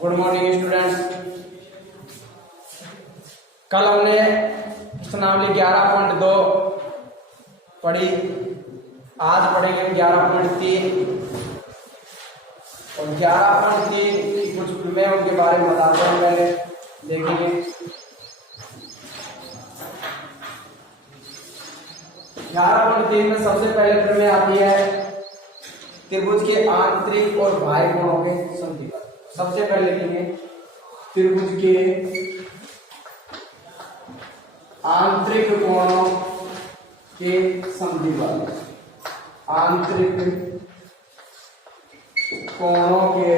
Good morning students. कल हमने प्रश्नावली 11.2 पढ़ी, आज पढ़ेंगे 11.3 और 11.3 की कुछ प्रमेय उनके बारे में बताते हैं, पहले देखेंगे। 11.3 में सबसे पहले प्रमेय आती है त्रिभुज के आंतरिक और बाह्य कोणों के समद्विभाजन। सबसे पहले लिखेंगे त्रिभुज के आंतरिक कोणों के समद्विभाजन। आंतरिक कोणों के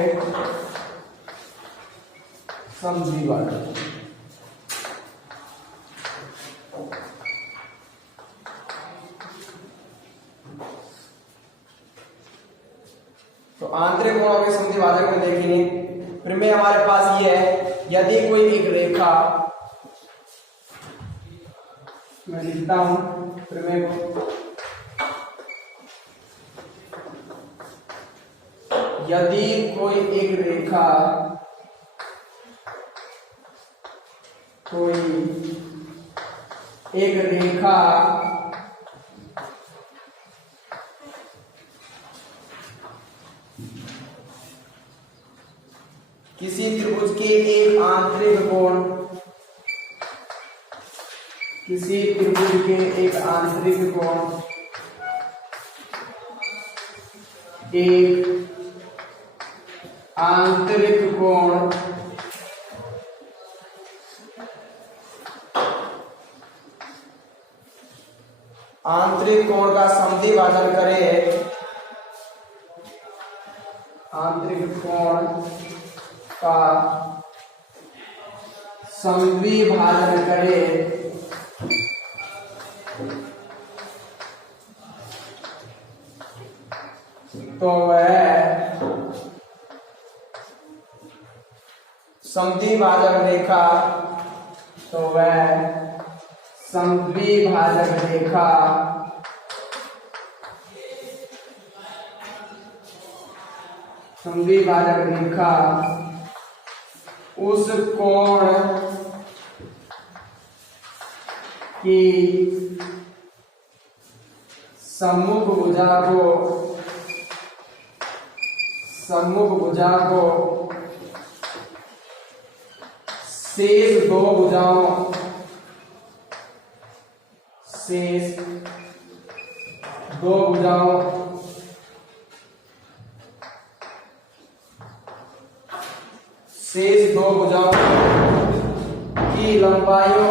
समद्विभाजन। तो आंतरिक कोणों के समद्विभाजन को देखेंगे। प्रमेय हमारे पास ये है, यदि कोई एक रेखा, मैं लिखता हूं प्रमेय को, यदि कोई एक रेखा किसी त्रिभुज के एक आंतरिक कोण, किसी त्रिभुज के एक आंतरिक कोण आंतरिक कोण का समद्विभाजन करे, आंतरिक कोण का समद्विभाजन करे तो वह समद्विभाजक रेखा, समद्विभाजक रेखा उस कोण की सम्मुख भुजा को शेष दो भुजाओं की लंबाइयों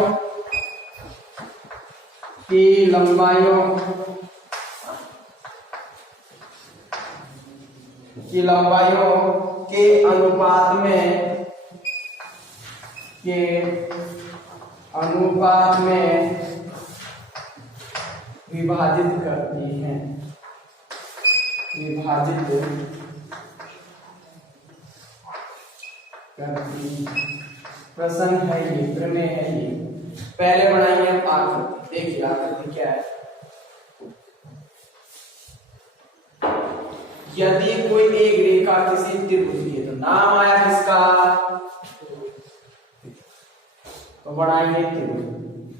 के अनुपात में विभाजित करती हैं। प्रश्न है ये, प्रमेय है ये। पहले बनाइए आकृति, देखिए आकृति क्या है। यदि कोई एक रेखा किसी त्रिभुज की, तो नाम आया किसका, तो बनाएंगे त्रिभुज।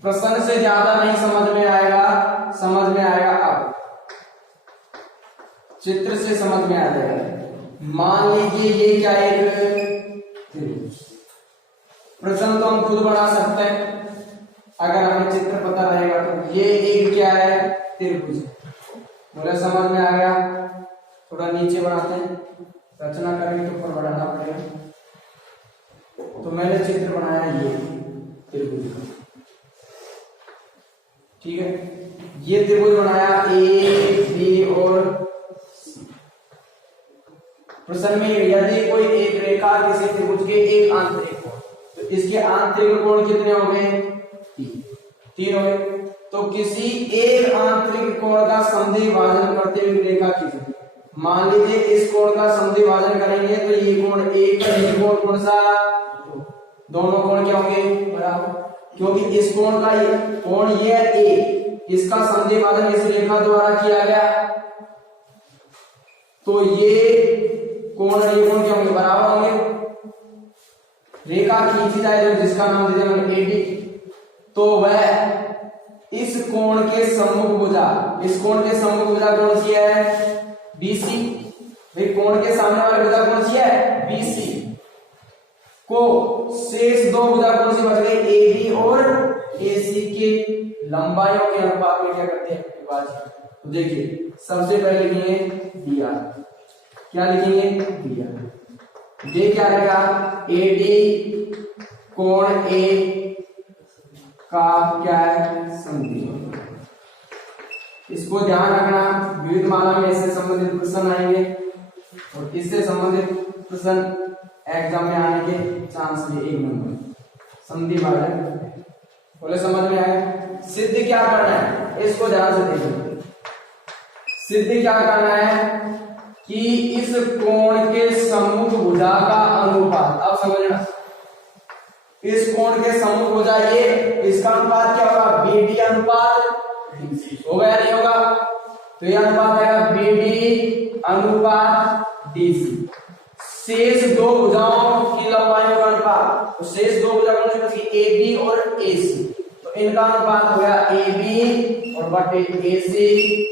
प्रश्न से ज्यादा नहीं समझ में आएगा अब चित्र से समझ में आ जाएगा। मान लीजिए ये क्या एक त्रिभुज, प्रश्न तो हम खुद बना सकते हैं अगर हमें चित्र पता रहेगा। तो ये एक क्या है, त्रिभुज। बोले समझ में आ गया। थोड़ा नीचे बढ़ाते हैं, रचना करेंगे तो ऊपर बढ़ाना पड़ेगा। तो मैंने चित्र बनाया ये त्रिभुज का, ठीक है। ये त्रिभुज बनाया ए बी और सी। प्रश्न में यदि कोई एक रेखा किसी त्रिभुज के एक आंतरिक कोण, तो इसके आंतरिक कोण कितने हो गए, तीन हो गए। तो किसी एक आंतरिक कोण का समद्विभाजन करते हुए रेखा खींचेंगे। मान लीजिए इस कोण का समद्विभाजन करेंगे तो ये कोण एक है, ये कोण कौन सा, दोनों कोण क्या होंगे, बराबर। क्योंकि इस कोण का कोण ये है ए, इसका समद्विभाजन इस रेखा द्वारा किया गया, तो ये कोण और ये कोण क्या होंगे, बराबर होंगे। रेखा खींची जाए जो जिसका नाम दे दिया एडी, तो वह इस कोण के सम्मुख भुजा, इस कोण के सम्मुख भुजा कौन सी है, बीसी। भाई कोण के सामने वाली भुजा कौन सी है, बीसी को शेष दो भुजा कौन सी बच गई, एबी और एसी के लंबाइयों के अनुपात में क्या करते हैं, विभाजित। तो देखिए सबसे पहले लिखेंगे बीआर, क्या लिखेंगे, बीआर। ये क्या रहेगा, एडी कोण ए का क्या है, समद्विबाहु। इसको ध्यान रखना, विविधमाला में इससे संबंधित प्रश्न आएंगे और इससे संबंधित प्रश्न एग्जाम में आने के चांस भी 1 नंबर। समद्विबाहु बोले, समझ में आया। सिद्ध क्या करना है, इसको ध्यान से देखिए। सिद्ध क्या करना है कि इस कोण के सम्मुख भुजा का अनुपात, अब समझना, इस कोण के सम्मुख भुजा ये, इसका अनुपात क्या होगा, बीडी अनुपात होगा या नहीं होगा, तो ये अनुपात आएगा बीडी अनुपात डीसी। शेष दो भुजाओं की लंबाइयों का अनुपात, तो शेष दो भुजा कौन सी, एबी और एसी, तो इनका अनुपात हो गया एबी और बटे एसी।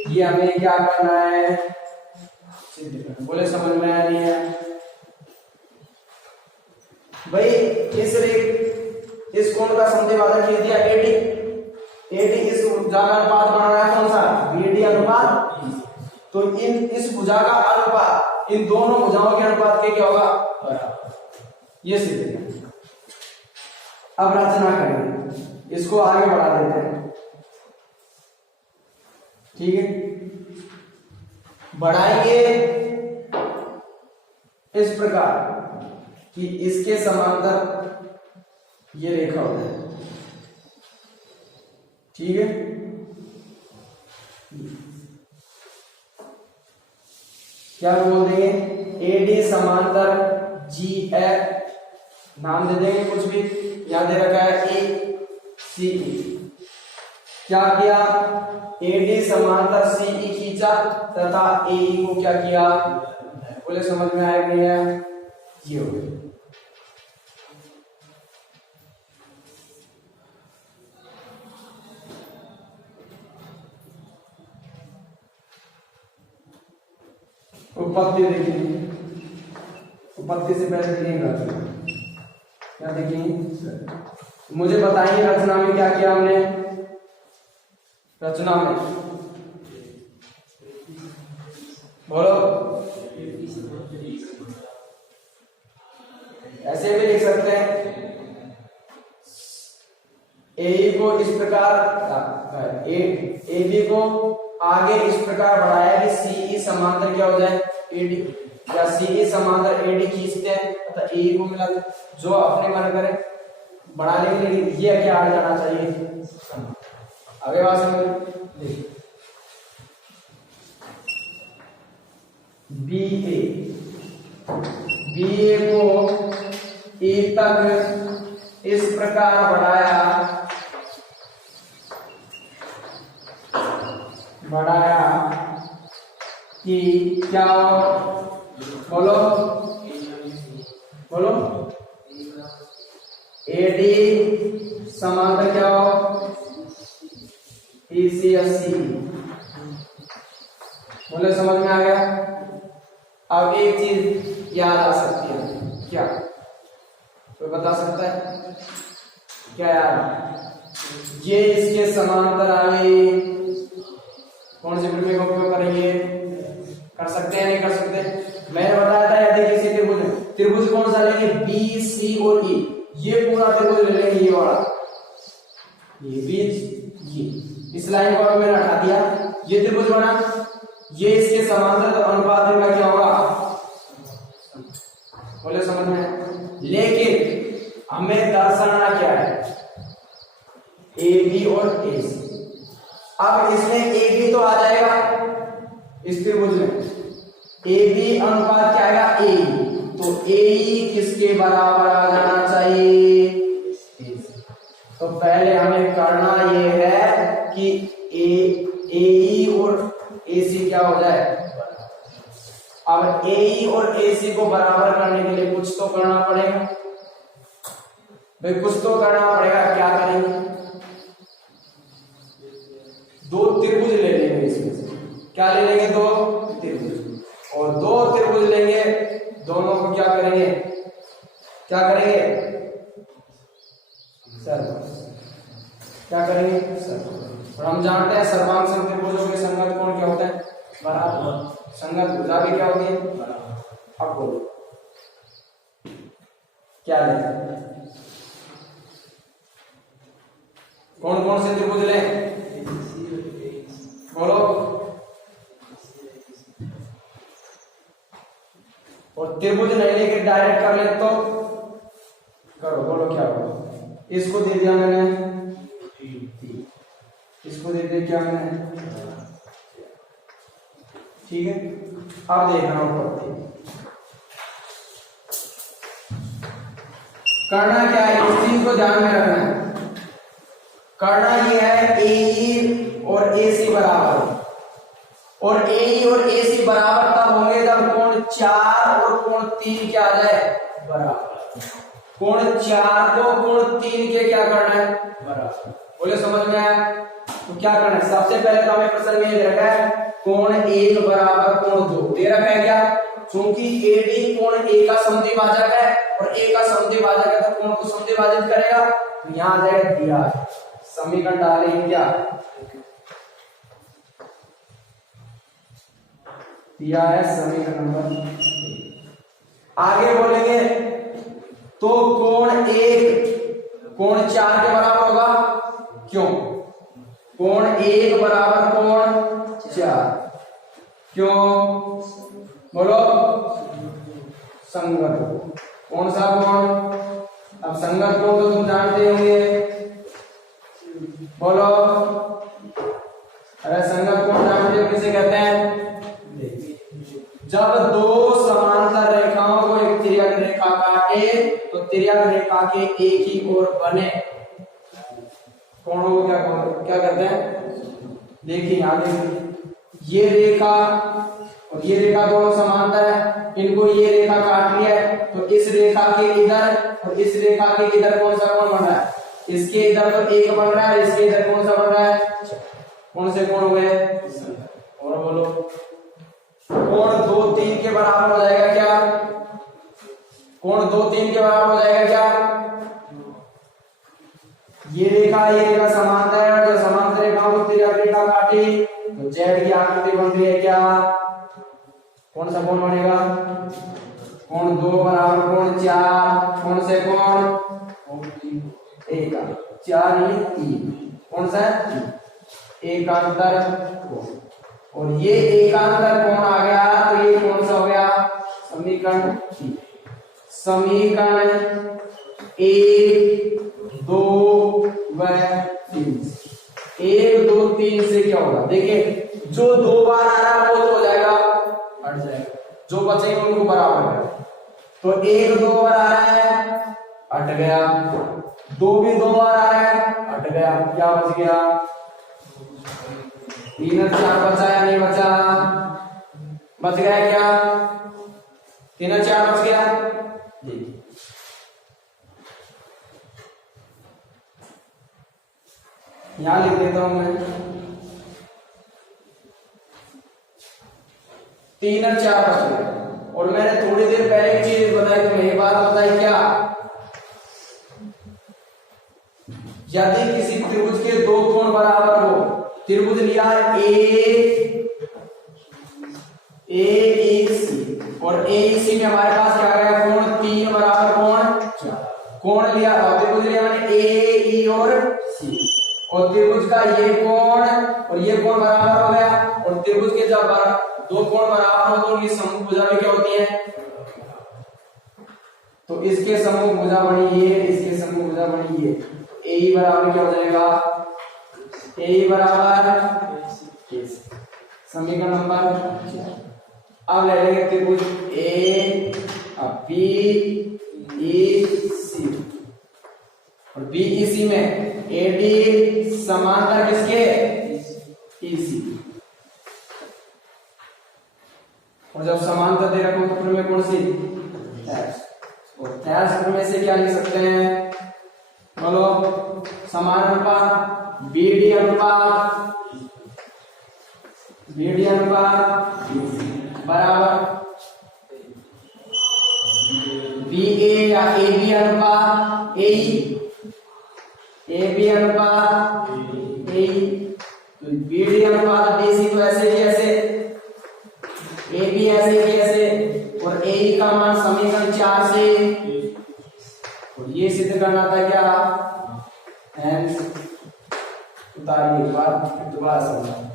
ये हमें क्या करना है, सिद्ध करना। बोले समझ में आया, नहीं है भाई। इस कोण का समद्विबाहु खींच दिया एडी, एडी इस भुजा का अनुपात बना रहा है कौन सा, बीडी अनुपात। तो इस भुजा का अनुपात इन दोनों भुजाओं के अनुपात के क्या होगा, बराबर। ये सिद्ध है। अब रचना करेंगे, इसको आगे बढ़ा देते हैं, ठीक है। बढ़ाएंगे इस प्रकार कि इसके समांतर ये रेखा हो जाए, ठीक है। क्या बोल देंगे, एडी समांतर जी एफ, नाम दे देंगे कुछ भी, यहां दे रखा है ए सी ई। क्या किया, एडी समांतर सीई खींचा तथा एई को क्या किया, बोले समझ में आया नहीं है, ये हो गया। उपपत्ति देखिए, उपपत्ति से पहले देखेंगे क्या देखेंगे, मुझे बताइए रचना में क्या किया हमने, रचना में बोलो, ऐसे भी लिख सकते हैं, ए को इस प्रकार, ए बी को आगे इस प्रकार बढ़ाया कि सीई समांतर क्या हो जाए, एडी, या सीई समांतर एडी खींचते हैं तथा ए को मिला दे, जो अपने मन करे बढ़ा लेंगे, लेकिन ये क्या आ जाना चाहिए, आगे बात समझ। बी ए को ए तक इस प्रकार बढ़ाया कि क्या हो, बोलो बोलो, एडी समांतर क्या हो, ईसी अस्सी। बोले समझ में आ गया। अब एक चीज याद आ सकती है, क्या कोई बता सकता है, क्या याद, ये इसके समांतर आ गई, कौन सी प्रक्रिया का उपयोग करेंगे, कर सकते हैं नहीं कर सकते, मैंने बताया था। यदि किसी त्रिभुज कौन सा लेंगे, बी सी और ई, ये पूरा त्रिभुज ले लेंगे, ये वाला, ये बीच, ये इस लाइन को मैंने हटा दिया, ये त्रिभुज बना, ये इसके समांतर, तो अनुपात इनका क्या होगा, बोले समझ में। लेकिन हमें दर्शाना क्या है, ए बी और ए सी। अब इसमें ए बी तो आ जाएगा इस त्रिभुज में, ए बी अनुपात क्या आएगा, ए, तो ए किसके बराबर आ जाना चाहिए, तो पहले हमें करना ये है कि ए और ए सी क्या हो जाए। अब ए और AC को बराबर करने के लिए कुछ तो करना पड़ेगा भाई, कुछ तो करना पड़ेगा। क्या करेंगे? दो त्रिभुज ले लेंगे इसमें से। क्या ले लेंगे? दो त्रिभुज, और दो त्रिभुज लेंगे, दोनों को क्या करेंगे? क्या करेंगे? क्या करेंगे? और हम जानते हैं सर्वांग सम त्रिभुजों के संगत कोण क्या होता है? बराबर। संगत भुजा भी क्या होती है? बराबर। अब बोलो क्या लें? कौन कौन से त्रिभुज लें? बोलो। और त्रिभुज नहीं लेके डायरेक्ट कर ले तो करो, बोलो क्या होगा? इसको दे दिया मैंने, इसको दे दिया क्या मैंने, ठीक है। अब देखना ऊपर करना क्या है, इस चीज को ध्यान में रखना है। करना ये है AE और AC बराबर, और AE और AC बराबर तब होंगे जब कोण 4 और कोण 3 क्या आ जाए? बराबर। कोण 4 को कोण 3 के क्या करना है? बराबर। बोले समझ में आया? तो क्या करना है? सबसे पहले तो हमें प्रश्न में दे रखा है कोण 1 बराबर कोण 2 दे रखा है क्या? क्योंकि AD कोण A का समद्विभाजक है, और A का समद्विभाजक है तो कोण को समद्विभाजित करेगा, तो यहां आ जाएगा दिया। समीकरण डालेंगे क्या? दिया है समीकरण नंबर। आगे बोलेंगे तो कोण 1 कोण 4 के बराबर होगा। क्यों? कोण 1 बराबर कोण 4, क्यों? बोलो। संगत। कौन सा कोण? अब संगत कोण तो तुम जानते होंगे, बोलो। अरे संगत कोण जानते हो किसे कहते हैं? जब दो समांतर रेखाओं को एक तिर्यक रेखा काटे तो तिर्यक रेखा के एक ही ओर बने कोणों को क्या करते हैं? देखिए आगे, ये रेखा और ये रेखा दोनों समांतर है, इनको ये रेखा काट रही है, तो इस रेखा के इधर और इस रेखा के इधर कौन सा कोण बन रहा है? इसके इधर तो 1 बन रहा है, इसके इधर कौन सा बन रहा है? कौन से कोण हो गए? और बोलो। कोण 2 3 के बराबर हो जाएगा क्या? कोण 2 3 के बराबर हो जाएगा क्या? ये रेखा समांतर है, तो समांतर रेखाओं को तिर्यक रेखा काटी तो जेड की आकृति बन रही है क्या? कौन सा कोण बनेगा? कोण 2 बराबर कोण 4, कौन से कोण? 1 4 3, कौन सा है? एकांतर कोण। और ये एकांतर कोण आ गया तो ये कौन सा हो गया? समीकरण 3। समीकरण 1 2 व 3, 1 2 3 से क्या होगा? देखिए जो 2 बार आ रहा है वो तो हो जाएगा, हट जाएगा, जो बचेंगे उनको बराबर करें। तो 1 2 बार आ रहा है, हट गया। 2 भी 2 बार आ रहा है, हट गया। क्या बच गया? 3 और 4 बचा या नहीं बचा? बच गया क्या? 3 और 4 बच गया। यहां लिख देता हूं मैं 3 और 4 बच गए। और मैंने थोड़ी देर पहले एक चीज बताई, तो मेरी बात बताई क्या? यदि किसी त्रिभुज के दो कोण बराबर हो, त्रिभुज लिया AEC और AEC में हमारे पास क्या गया? कोण 3 बराबर कोण 4। कोण लिया और त्रिभुज लिया मैंने AE और C, और त्रिभुज का ये कोण और ये कोण बराबर हो गया। और त्रिभुज के जब दो कोण बराबर हो तो उनकी समूह भुजा भी क्या होती है? तो इसके समूह भुजा बनी ये, इसके समूह भुजा बनी ये। AE बराबर क्या हो जाएगा? AE बराबर समीकरण नंबर। अब ले लेंगे त्रिभुज ABEC और BEC में AD समांतर किसके? EC। और जब समांतर दे रखो तो प्रमेय कौन सी, थेल्स। और थेल्स प्रमेय से क्या लिख सकते हैं, बोलो, समान अनुपात बीडी अनुपात बराबर बीए या एबी अनुपात एबी अनुपात तो बीडी अनुपात बीसी तो ऐसे ही ऐसे, एबी ऐसे ही ऐसे, और ए का मान समीकरण 4 से, और ये सिद्ध करना था क्या, हेंस उतारिए एक बार दोबारा समझा।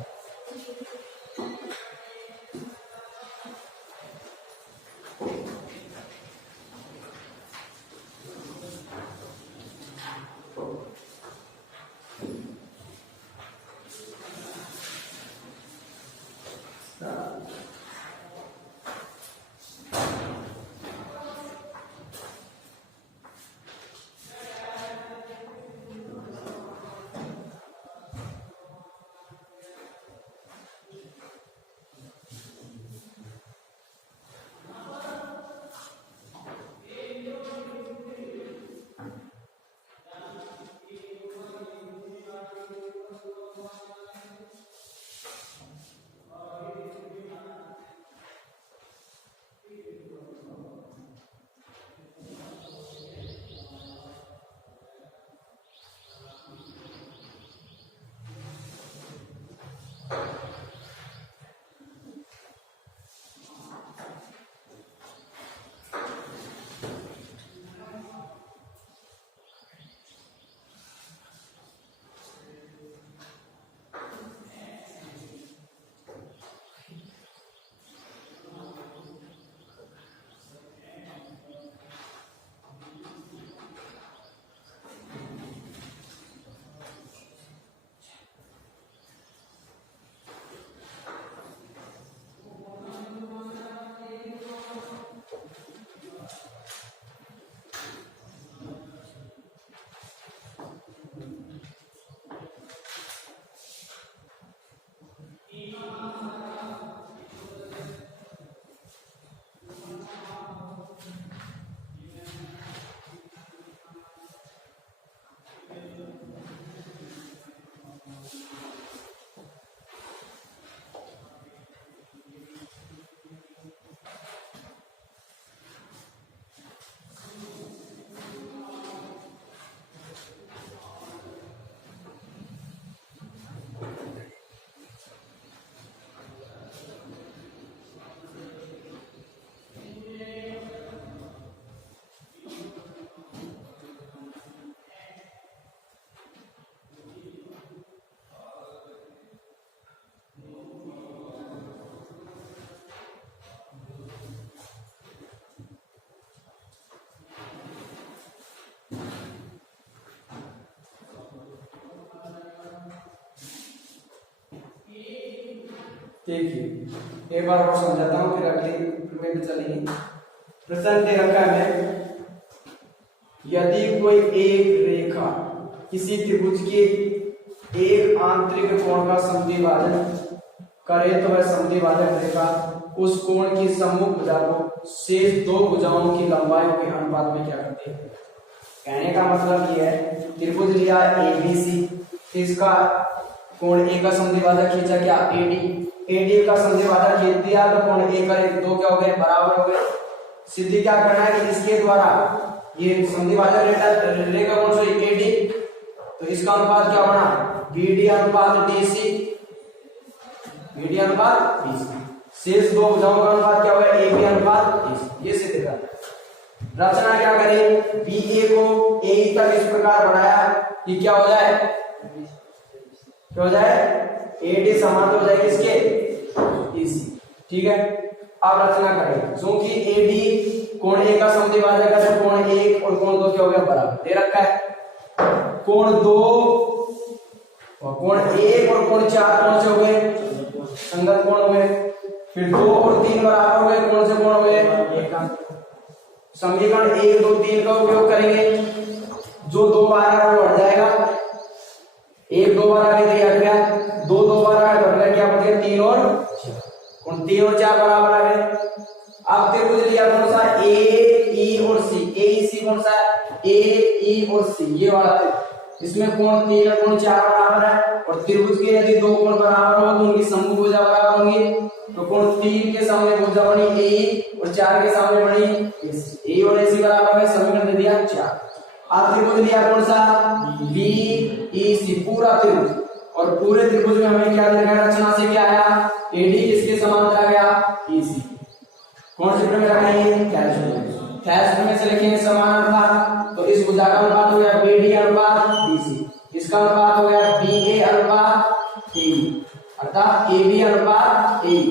देखिए एक बार और समझाता हूँ फिर अगली प्रमेय में चलेंगे। प्रश्न दे रखा है, यदि कोई एक रेखा किसी त्रिभुज के एक आंतरिक कोण का समद्विभाजन करे तो वह समद्विभाजक रेखा उस कोण की सम्मुख भुजा को शेष दो भुजाओं की लंबाई के अनुपात में क्या करती है। कहने का मतलब यह है, त्रिभुज लिया एबीसी, इसका कोण ए का समद्विभाजक खींचा क्या एडी, एडी का समद्विभाजक खींच दिया तो कोण ए करे दो क्या हो गए बराबर हो गए। सिद्धि क्या करना है कि इसके द्वारा ये समद्विभाजक रेखा कौन सी एडी, तो इसका अनुपात क्या होना बीडी अनुपात डीसी, बीडी अनुपात डीसी, शेष दो भुजाओं का अनुपात क्या होगा एबी अनुपात डीसी। ये सिद्ध करना। रचना क्या करें, बीए को ए तक इस प्रकार बनाया कि क्या हो जाए, क्या हो जाए एडी समांतर हो जाए किसके डीसी। ठीक है, अब रचना करें, क्योंकि एडी कोण ए का समद्विभाजक है तो कोण 1 और कोण 2 क्या हो गया बराबर दे रखा है। कोण 2 और कोण 1 और कोण 4 कौन से हो गए संगत कोण हो गए, फिर 2 और 3 बराबर हो गए, कौन से कोण हो गए समीकरण 1 2 3 का उपयोग करेंगे, जो 2 बार है वो हट जाएगा, 1 2 बार आगे दिया गया, 2 2 बार आगे हट गया, क्या बच गया 3 और कोण 3 और 4 बराबर आ गए। अब त्रिभुज लिया कौन सा, ए ई और सी, ए ई सी कौन सा, ए ई और सी, ये वाला त्रिभुज। इसमें कोण 3 और कोण 4 बराबर है, और त्रिभुज के यदि दो कोण बराबर हो तो उनकी समभुज भुजा बराबर होंगी। तो कोण 3 के सामने भुजा बनी ए और 4 के सामने बनी ए और ए सी बराबर है, समीकरण दे दिया 4। अब त्रिभुज लिया कौन सा, बी ई सी, पूरा त्रिभुज, और पूरे त्रिभुज में हमें क्या देखा, रचना से क्या आया, एडी किसके समांतर आ गया, ईसी। कौन सूत्र में रखेंगे, क्या सूत्र में से लिखेंगे, समान अनुपात। तो इस भुजा का अनुपात हो गया बीडी अनुपात बीसी, इसका अनुपात हो गया बीए अनुपात एई, अर्थात एबी अनुपात एई,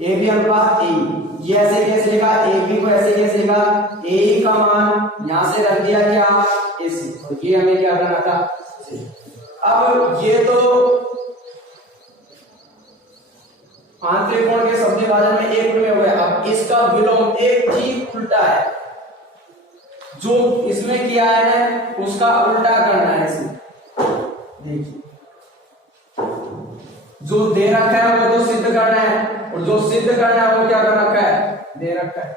एबी अनुपात एई। ये ऐसे कैसे लिखा, एबी को ऐसे कैसे लिखा, एई का मान यहां से रख दिया क्या, एसी, और ये हमें क्या करना था। अब ये तो आंतरिक कोण के शब्द विभाजन में एक में हो गया। अब इसका विलोम एक ठीक उल्टा है, जो इसमें किया है उसका उल्टा करना है इसमें। देखिए जो दे रखा है वो तो सिद्ध करना है, और जो सिद्ध करना है वो क्या कर रखा है, दे रखा है।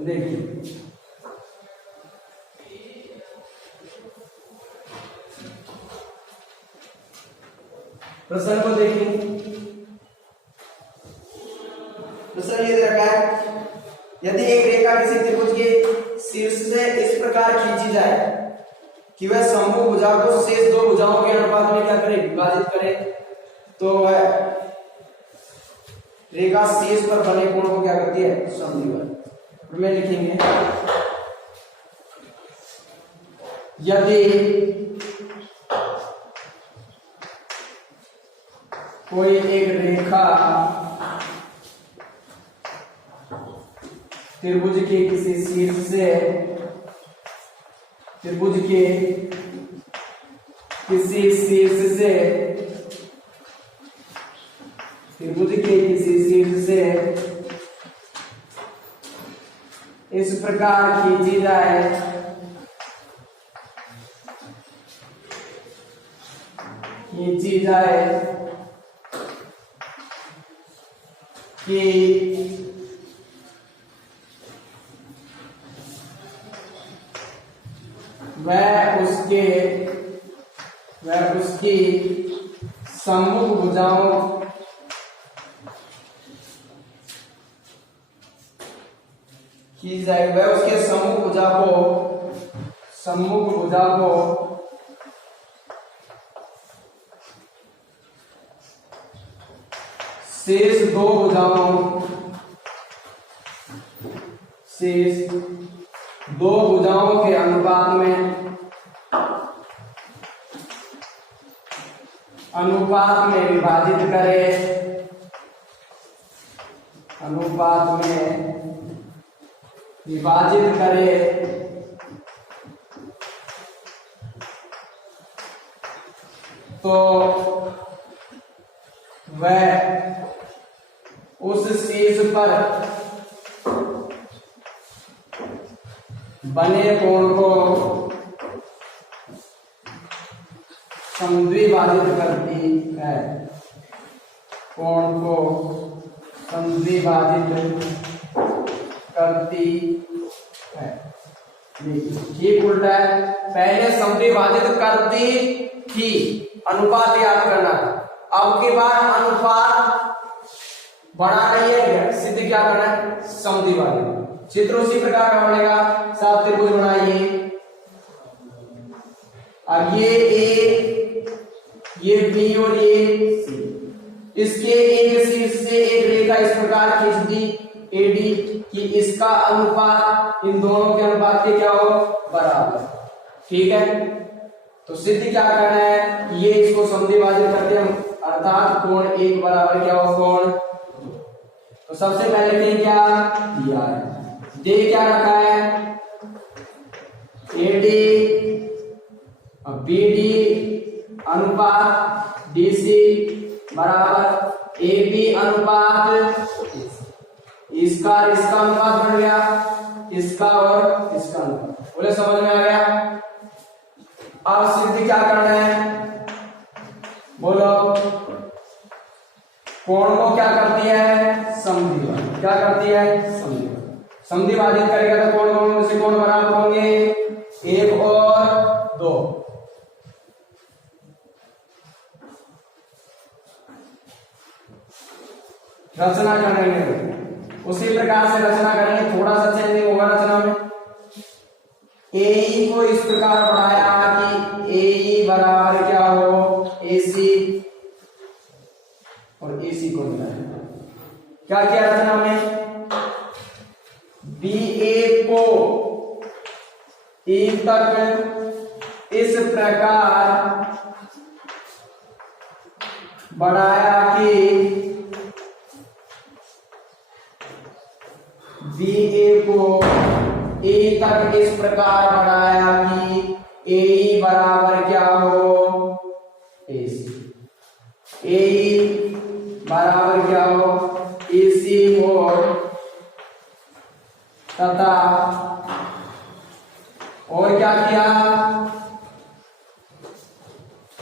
देखिए प्रश्न को देखिए, प्रश्न ये रखा है, यदि एक रेखा किसी त्रिभुज के शीर्ष से इस प्रकार खींची जाए कि वह समभुज भुजा को शेष दो भुजाओं के अनुपात में क्या करे, विभाजित करे, तो वह रेखा शीर्ष पर बने कोण को क्या करती है, समद्विभाजन में लिखेंगे। यदि कोई एक रेखा त्रिभुज के किसी शीर्ष से, त्रिभुज के किसी शीर्ष से, त्रिभुज के किसी शीर्ष से इस प्रकार खींची जाए कि वह उसकी सम्मुख भुजाओं की जाएगी, वह उसके सम्मुख भुजा को शेष दो भुजाओं के अनुपात में विभाजित करे, तो वह उस शीर्ष पर बने कोण को समद्विभाजित करती है, कोण को समद्विभाजित करती है। ठीक उल्टा है, पहले समद्विभाजित करती थी, अनुपात याद करना, अब के बाद अनुपात बढ़ा रही है, सिद्ध क्या करना है, समद्विभाजित। चित्र उसी प्रकार का बनेगा, सात त्रिभुज बनाइए। अब ये ए, ये बी और ये सी, इसके एक शीर्ष से एक रेखा इस प्रकार खींच दी एडी कि इसका अनुपात इन दोनों के अनुपात के क्या हो, बराबर। ठीक है, तो सिद्ध क्या करना है, ये इसको समद्विभाजित करते हम, अर्थात कोण एक बराबर क्या हो, कोण। तो सबसे पहले ने क्या दिया है, दे क्या रखा है, एडी बीडी अनुपात डीसी बराबर एबी अनुपात, इसका अनुपात बन गया, इसका और इसका अनुपात। बोले समझ में आ गया। अब सिद्ध क्या करना है, बोलो, कोण को क्या करती है, समद्विभाजित। क्या करती है, समद्विभाजित। समद्विभाजित करेगा तो कोण कोण से कोण बराबर होंगे, 1 और 2। रचना करेंगे उसी प्रकार से रचना करेंगे, थोड़ा सा चेंजिंग होगा रचना में। AE को इस प्रकार बढ़ाया कि AE बराबर क्या हो, AC, और AC को मिलाया। क्या किया रचना में, BA को E तक इस प्रकार बढ़ाया कि BA को A तक इस प्रकार बढ़ाया कि AE बराबर क्या हो, AC। AE बराबर क्या हो, AC हो, तथा और क्या किया,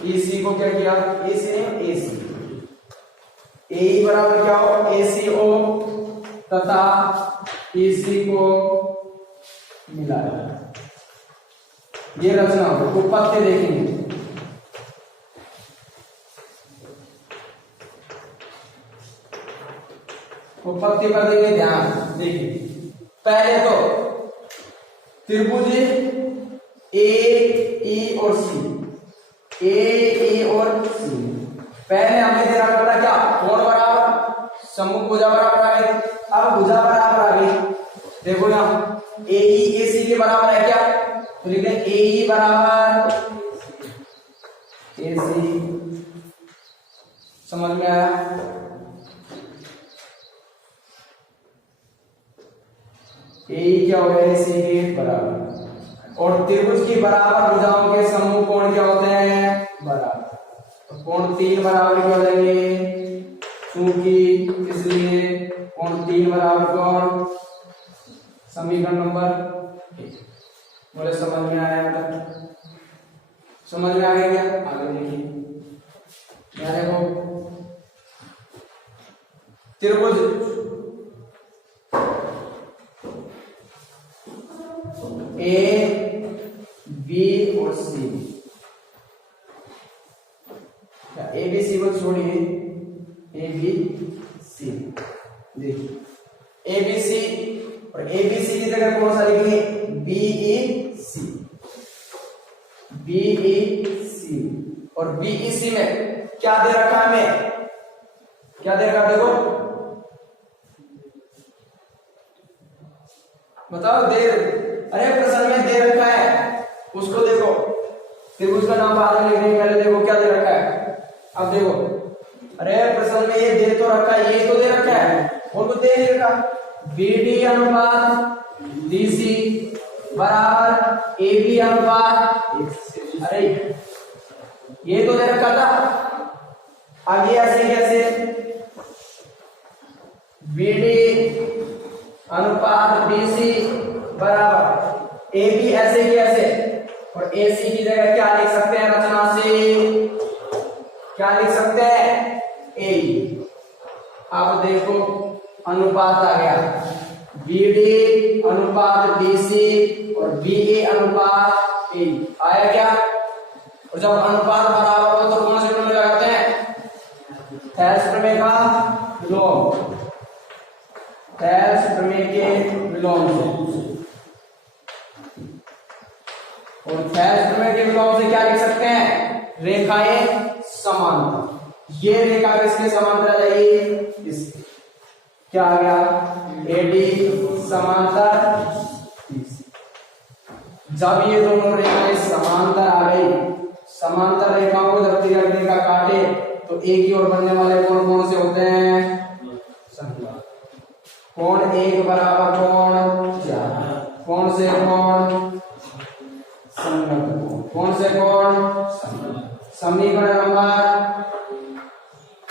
AC को क्या किया, AC AE बराबर क्या हो, AC हो, तथा AC को मिलाया। ये रचना हो। उपपत्ति देखेंगे, उपपत्ति पर देंगे ध्यान। देखिए पहले तो त्रिभुज AE और C, AE और C, पहले हमने दे रखा था क्या, कोण बराबर सम्मुख भुजा बराबर आ गई। अब भुजा बराबर आ गई, देखो ना AE AC के बराबर है क्या, तो लिखते हैं AE बराबर AC। समझ में आया, AE क्या हो गया, AC के बराबर। और त्रिभुज की बराबर भुजाओं के समूह कोण क्या होते हैं, बराबर। तो कोण 3 बराबर क्या हो जाएंगे, क्योंकि इसलिए कोण 3 बराबर कोण, समीकरण नंबर 1। बोले समझ में आया तक, समझ में आ गया क्या, आगे देखिए। यहाँ देखो त्रिभुज A, B और C, ABC को छोड़िए, ABC देखिए, ABC और ABC की जगह कौन सा लिखेंगे, BEC, BEC। और BEC में क्या दे रखा है, हमें क्या दे रखा, देखो बताओ, दे, अरे प्रश्न में दे रखा है, उसको देखो। त्रिभुज का नाम बाद में लिखने पहले देखो क्या दे रखा है। अब देखो, अरे प्रश्न में ये दे तो रखा है, ये तो दे रखा है, और को दे नहीं रखा। BD अनुपात DC बराबर AB अनुपात, अरे ये तो दे रखा था। आगे ऐसे कैसे, BD अनुपात BC बराबर AB ऐसे ही ऐसे, और AC की जगह क्या लिख सकते हैं रचना से, क्या लिख सकते हैं, AE। अब देखो अनुपात आ गया, BD अनुपात BC और BA अनुपात AE आया क्या। और जब अनुपात बराबर हो तो कौन से प्रमेय लगाते हैं, थेल्स प्रमेय का विलोम, थेल्स प्रमेय के विलोम से। और थेल्स प्रमेय के विलोम से क्या लिख सकते हैं, रेखाएं समांतर। ये रेखा किसके समांतर आ जाएगी, इसके। क्या आ गया, AD समांतर BC। जब ये दोनों रेखाएं समांतर आ गई, समांतर रेखाओं को जब तिरक रेखा काटे तो एक ही ओर बनने वाले कोण कौन से होते हैं, संख्या। कोण 1 बराबर कोण 4, कौन से कोण, संगत कोण। कौन से कोण, समीकरण नंबर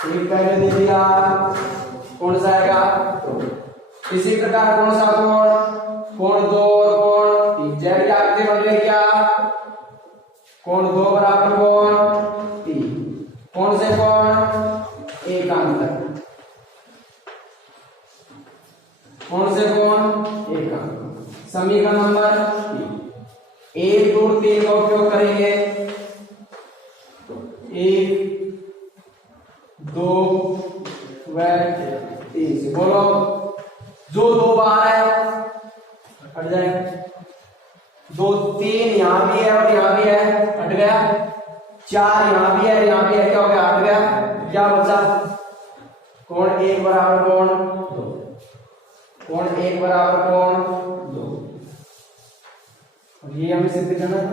1 पहले दे दिया, कौन सा आएगा, इसी प्रकार कौन सा कोण, कोण 2 और कोण 3, जेड की आकृति बन गई क्या, कोण 2 बराबर कोण 3, कौन से कोण, एकांतर। कौन से कौन एक अंक। समीकरण नंबर 1 2 3 का उपयोग करेंगे। 1 2 व 3 से बोलो जो 2 बाहर है हट जाए। 2 3 यहां भी है और यहां भी है हट गया। 4 यहां भी है यहां भी है क्या हो गया हट गया। क्या बचा कोण 1 बराबर कोण 2। कोण 1 बराबर कोण 2। और ये हमें सिद्ध करना है।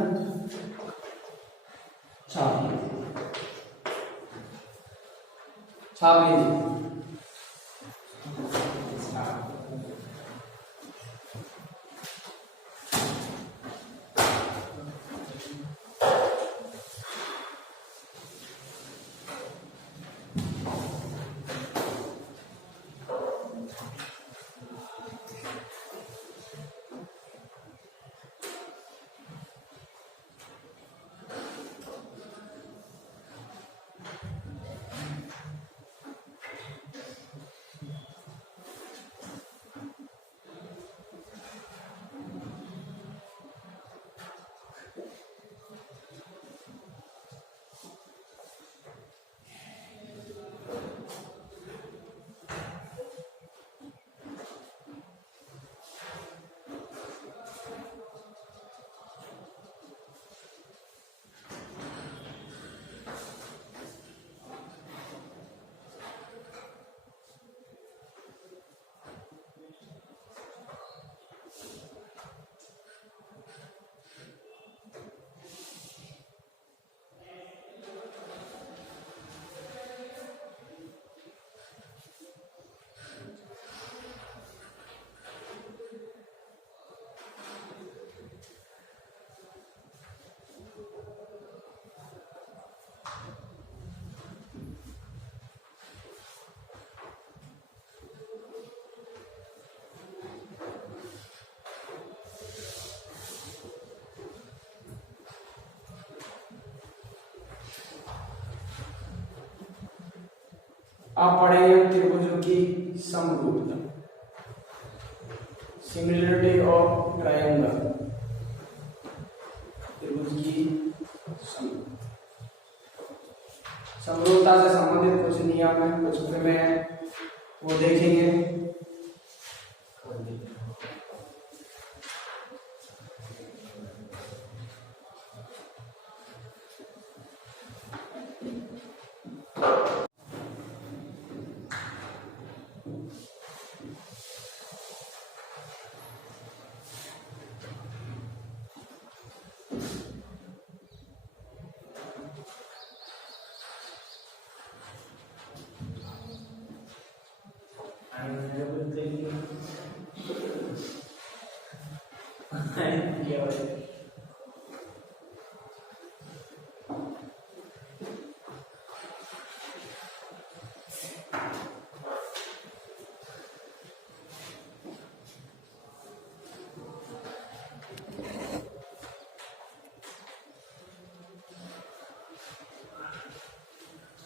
छाप लीजिए। आप पढ़ेंगे त्रिभुजों की समरूपता, सिमिलरिटी ऑफ ट्रायंगल। त्रिभुज की समरूपता से संबंधित कुछ नियम है, कुछ प्रमेय है, वो देखेंगे।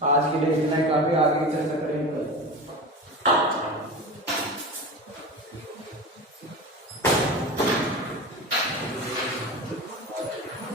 आज के लिए इतना, काफी आगे चर्चा करेंगे।